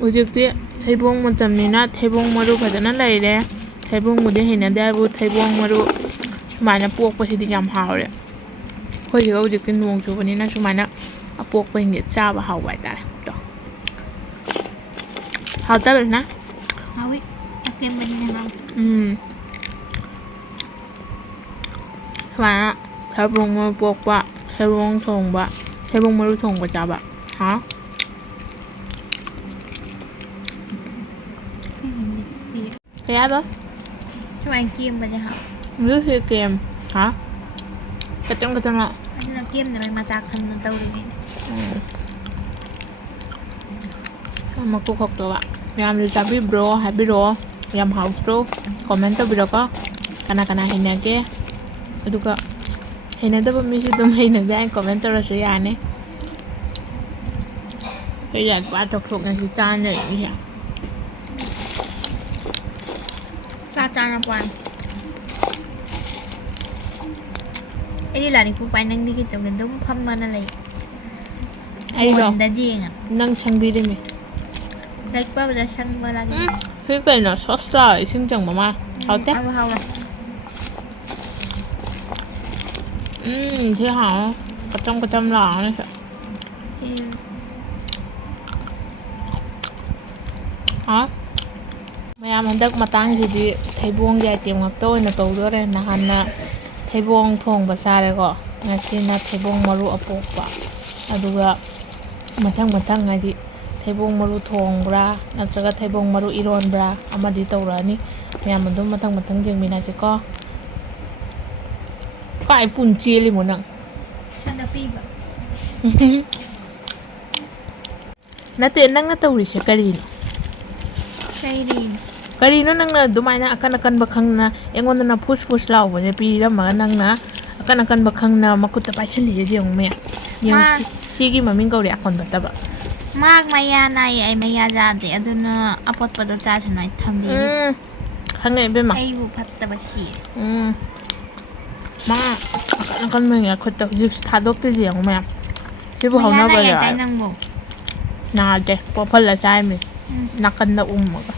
ꯍꯧꯖꯤꯛꯇꯤ ꯊꯩꯕꯣꯡ ꯃꯇꯝꯅꯤꯅ ꯊꯩꯕꯣꯡ ꯃꯔꯨ ꯐꯖꯅ ꯂꯩꯔꯦ ꯊꯩꯕꯣꯡꯕꯨꯗꯤ ꯍꯩꯅꯗꯦ ꯍꯥꯏꯕꯨ ꯊꯩꯕꯣꯡ ꯃꯔꯨ ꯁꯨꯃꯥꯏꯅ ꯄꯣꯛꯄꯁꯤꯗꯤ ꯌꯥꯝ ꯍꯥꯎꯔꯦ ꯑꯩꯈꯣꯏꯁꯤꯒ ꯍꯧꯖꯤꯛꯇꯤ ꯅꯣꯡ ꯆꯨꯕꯅꯤꯅ ꯁꯨꯃꯥꯏꯅ ꯑꯄꯣꯛꯄꯁꯤꯡꯁꯦ ꯆꯥꯕ ꯍꯥꯎꯕ ꯍꯥꯏꯇꯥꯔꯦ ꯍꯥꯎꯇꯕꯅ ꯍꯥꯎꯋꯤ ꯑꯀꯦꯝꯕꯅꯤꯅ ꯍꯥꯎꯋꯤ ꯁꯨꯃꯥꯏꯅ ꯊꯩꯕꯣꯡ ꯃꯔꯨ ꯄꯣꯛꯄ ꯊꯩꯕꯣꯡ ꯊꯣꯡꯕ ꯊꯩꯕꯣꯡ ꯃꯔꯨ ꯊꯣꯡꯕ ꯆꯥꯕ ꯀꯩ ꯍꯥꯏꯕ ꯁꯨꯃꯥꯏꯅ ꯀꯦꯝꯕꯁꯦ ꯍꯥꯎꯋꯤ ꯑꯗꯨꯁꯨ ꯀꯦꯝ ꯈꯤꯇꯪ ꯑꯗꯨꯅ ꯀꯦꯝꯅꯕꯩ ꯃꯆꯥꯛ ꯈꯟꯗꯅ ꯇꯧꯔꯤꯅꯤꯅꯦ ꯃꯀꯨ ꯈꯣꯛꯇꯣꯛꯑꯒ ꯃꯌꯥꯝꯁꯨ ꯆꯥꯕꯤꯕ꯭ꯔꯣ ꯍꯥꯏꯕꯤꯔꯛꯑꯣ ꯌꯥꯝ ꯍꯥꯎꯇ꯭ꯔꯣ ꯀꯣꯃꯦꯟ ꯇꯧꯕꯤꯔꯣꯀꯣ ꯀꯅꯥ ꯀꯅꯥ ꯍꯩꯅꯒꯦ ꯑꯗꯨꯒ ꯍꯩꯅꯗꯕ ꯃꯤꯁꯨ ꯑꯗꯨꯝ ꯍꯩꯅꯗꯦ ꯍꯥꯏꯅ ꯀꯣꯃꯦꯟ ꯇꯧꯔꯁꯨ ꯌꯥꯅꯤ ꯑꯩ ꯄꯥ ꯇꯧꯊꯣꯛꯅꯁꯤ ꯆꯥꯅ ꯂꯩꯔꯤꯁꯦ ꯆꯥꯅ ꯄꯥꯏ ꯑꯩꯗꯤ ꯂꯥꯏꯔꯤꯛꯄꯨ ꯄꯥꯏ ꯅꯪꯗꯤ ꯀꯩ ꯇꯧꯒꯦ ꯑꯗꯨꯝ ꯐꯝꯃꯅ ꯂꯩ ꯑꯩꯔꯣ ꯐꯣꯟꯗꯗꯤ ꯌꯦꯡꯉ ꯅꯪ ꯁꯪꯕꯤꯔꯤꯃꯤ ꯂꯥꯏꯔꯤꯛ ꯄꯥꯕꯗ ꯁꯪꯕ ꯂꯥꯛꯏ ꯁꯤ ꯀꯩꯅꯣ ꯁꯣꯁ ꯂꯥꯎꯔ ꯏꯁꯤꯡ ꯆꯪꯕ ꯃꯥꯜꯂꯦ ꯍꯥꯎꯇꯦ ꯍꯥꯎꯋꯦ ꯁꯤ ꯍꯥꯎꯋꯦ ꯀꯆꯝ ꯂꯥꯎꯔꯅꯤ ꯃꯌꯥꯝ ꯍꯟꯗꯛ ꯃꯇꯥꯡꯁꯤꯗꯤ ꯊꯩꯕꯣꯡꯒꯤ ꯑꯥꯏꯇꯦꯝ ꯉꯥꯛꯇ ꯑꯣꯏꯅ ꯇꯧꯗꯣꯔꯦ ꯅꯍꯥꯟꯅ ꯊꯩꯕꯣꯡ ꯊꯣꯡꯕ ꯆꯥꯔꯦꯀꯣ ꯉꯁꯤꯅ ꯊꯩꯕꯣꯡ ꯃꯔꯨ ꯑꯄꯣꯛꯄ ꯑꯗꯨꯒ ꯃꯊꯪ ꯍꯥꯏꯗꯤ ꯊꯩꯕꯣꯡ ꯃꯔꯨ ꯊꯣꯡꯕ꯭ꯔꯥ ꯅꯠꯇ꯭ꯔꯒ ꯊꯩꯕꯣꯡ ꯃꯔꯨ ꯏꯔꯣꯟꯕ꯭ꯔꯥ ꯑꯃꯗꯤ ꯇꯧꯔꯛꯑꯅꯤ ꯃꯌꯥꯝ ꯑꯗꯨꯝ ꯃꯊꯪ ꯌꯦꯡꯃꯤꯟꯅꯁꯤꯀꯣ ꯀꯥꯏ ꯄꯨꯟ ꯆꯦꯜꯂꯤꯃꯣ ꯅꯪ ꯁꯥꯟꯅ ꯄꯤꯕ ꯅꯠꯇꯦ ꯅꯪꯅ ꯇꯧꯔꯤꯁꯦ ꯀꯔꯤꯅꯣ ꯀꯔꯤꯅꯣ ꯅꯪꯅ ꯑꯗꯨꯃꯥꯏꯅ ꯑꯀꯟꯕ ꯈꯪꯅ ꯑꯩꯉꯣꯟꯗꯅ ꯐꯨꯁ ꯂꯥꯎꯕꯁꯦ ꯄꯤꯔꯝꯃꯒ ꯅꯪꯅ ꯑꯀꯟꯕ ꯈꯪꯅ ꯃꯈꯨꯠꯇ ꯄꯥꯏꯁꯤꯜꯂꯤꯁꯦ ꯌꯦꯡꯉꯨꯅꯦ ꯁꯤꯒꯤ ꯃꯃꯤꯡ ꯀꯧꯔꯦ ꯑꯀꯣꯟ ꯐꯠꯇꯕ ꯃꯍꯥꯛ ꯃꯌꯥ ꯅꯥꯏꯌꯦ ꯑꯩ ꯃꯌꯥ ꯌꯥꯗꯦ ꯑꯗꯨꯅ ꯑꯄꯣꯠꯄꯗꯣ ꯆꯥꯁꯤꯅ ꯑꯩ ꯊꯝꯕꯤꯔꯤ ꯈꯪꯉꯦ ꯏꯕꯦꯝꯃ ꯑꯩꯕꯨ ꯐꯠꯇꯕ ꯁꯤ ꯃꯥ ꯑꯀꯟꯕꯉꯩ ꯈꯨꯠꯇ ꯍꯧꯖꯤꯛꯁꯨ ꯊꯥꯗꯣꯛꯇꯣꯏꯁꯦ ꯌꯦꯡꯉꯨ ꯃꯌꯥꯝ ꯁꯤꯕꯨ ꯃꯌꯥ ꯍꯧꯅꯕ ꯅꯥꯏ ꯍꯥꯏꯗꯥꯏ ꯌꯥꯏ ꯅꯪꯕꯨ ꯅꯥꯗꯦ ꯄꯣꯐꯜꯂ ꯆꯥꯏꯃꯤ ꯅꯥꯀꯟꯗ ꯎꯝꯃꯒ